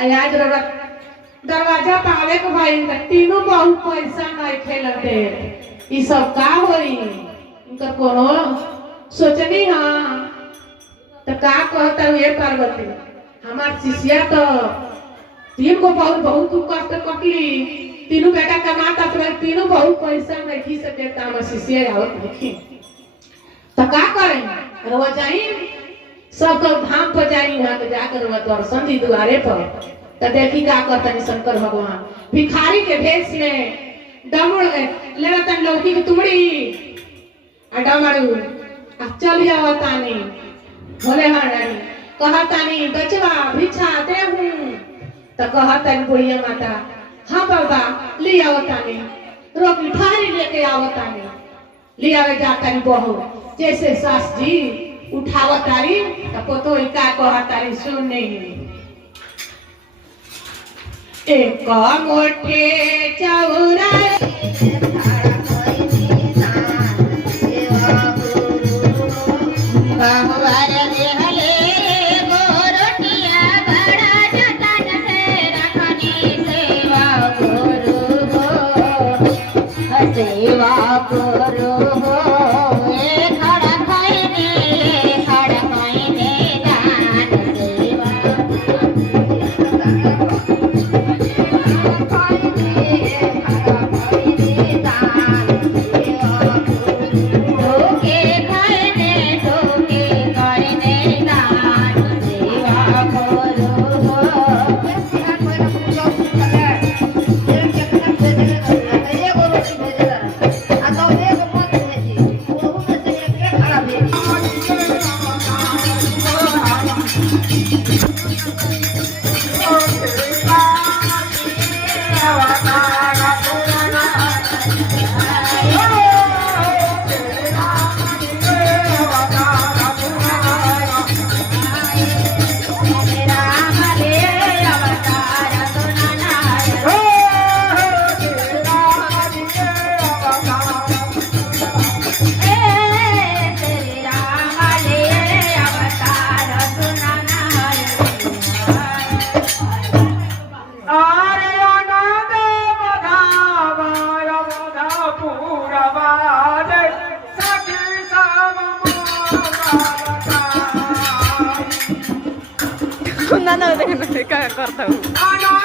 आज दरवाजा पावे के भाई तीनों बहुत पैसा नहीं खेलते ई सब का होई उनका कोनो सोचनी हां तो का कहता ये पार्वती हमार शिष्या तो तीन को बहुत कष्ट कटली तीनों बेटा कमाता तो तीनों बहुत पैसा नहीं से देता हमार शिष्या आवत देखी तो का करें रवा जाई सब तो धाम पर जाई वहां के जाकर वहां दर्शन दी द्वारे पर तो देखी का करता शंकर भगवान भिखारी के भेष में डमड़ लेता लौकी की तुमड़ी डमड़ू चल जावतानी भोले हरानी कहतानी बचवा भिक्षा दे हूं तो कहतानी बुढ़िया माता हाँ बाबा ले आवतानी रोटी ठारी लेके आवतानी ले आवे जातानी बहू जैसे सास जी उठावतारी तो पोतो का कहतानी सुन नहीं एक मोठे चौरा सेवा करो No, no, no, no, no, no, no, no, no, no, no,